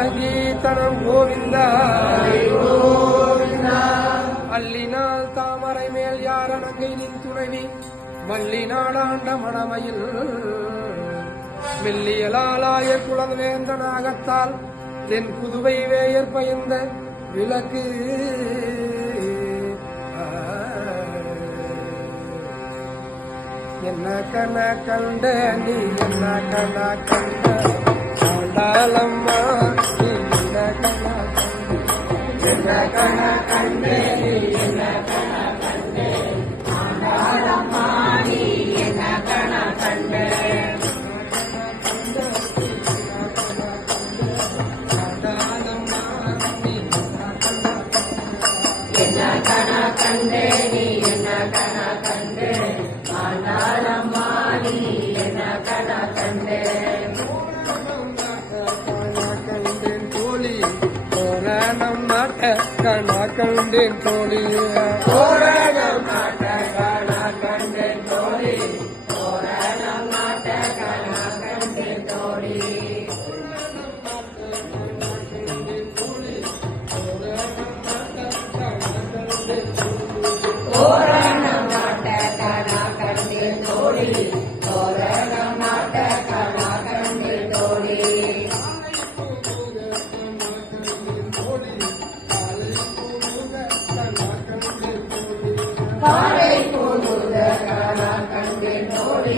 சங்கீதனம் கோவிந்தா அல்லினால் தாமரை மேல் யாரணங்கை நின் துணைவி மல்லி நாடாண்ட மணமையில் மெல்லியலாலாய குலவேந்த நாகத்தால் தென் புதுவை வேயர் பயந்த விளக்கு என்ன கண கண்ட நீ என்ன கண கண்ட ஆண்டாளம்மா நீ என்ன கண என்ன கண கண்டே நீ என்ன கண கண்டே ஆண்டாளம்மா நீ என்ன கண கண்டே என்ன கண கண்டே நீ என்ன கண கண்டே ஆண்டாளம்மா நீ என்ன கண கண்டே தோழி தோரணம் நாட்ட கண கண்டேன் தோழி தோரணம் நாட்ட கண கண்டேன் தோழி தோரணம் நாட்ட கண கண்டேன் தோழி தோரணம் நாட்ட கண கண்டேன் தோழி தோரணம் நாட்ட கண கண்டேன் தோழி காலை போகுத கண கண்டேன் தோழி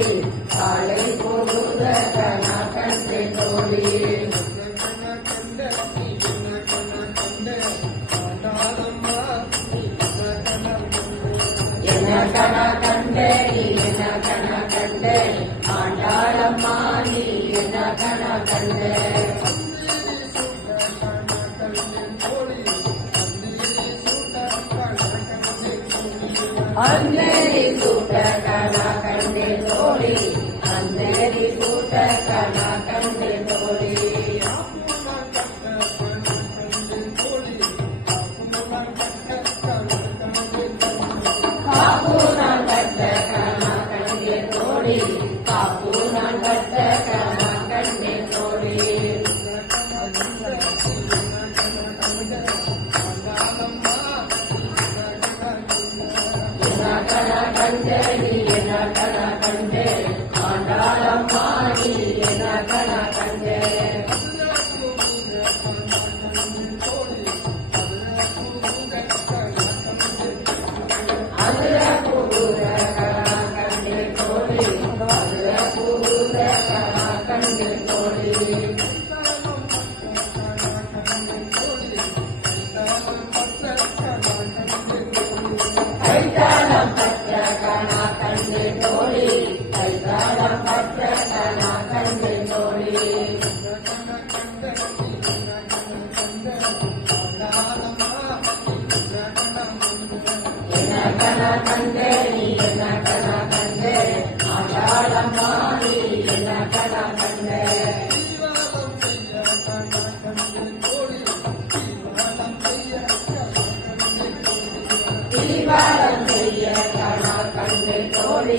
காலை போகுத கண கண்டேன் தோழி என்ன கண கண்டே நீ என்ன கண கண்டே ஆண்டாளம்மா நீ என்ன கண கண்டே அந்தேரி சூட்ட கண கண்டே தோழி அந்தேரி சூட்ட கண கண்டே தோழி காப்பு நான் கட்ட கண கண்டே தோழி காப்பு நான் கட்ட கண கண்டே தோழி என்ன கண கண்டே நீ என்ன கண கண்டே ஆண்டாளம்மா நீ என்ன கண கண்டே அதுல புகுத கண கண்டே தோழி அதுல புகுத கண கண்டே தோழி கைதாளம் பற்ற கண கண்டே தோழி கைதாளம் பற்ற கண கண்டே தோழி என்ன கண கண்டே நீ என்ன கண கண்டே ஆண்டாளம்மா நீ என்ன கண கண்டே தீபாரம் செய்ய கண கண்டே தோழி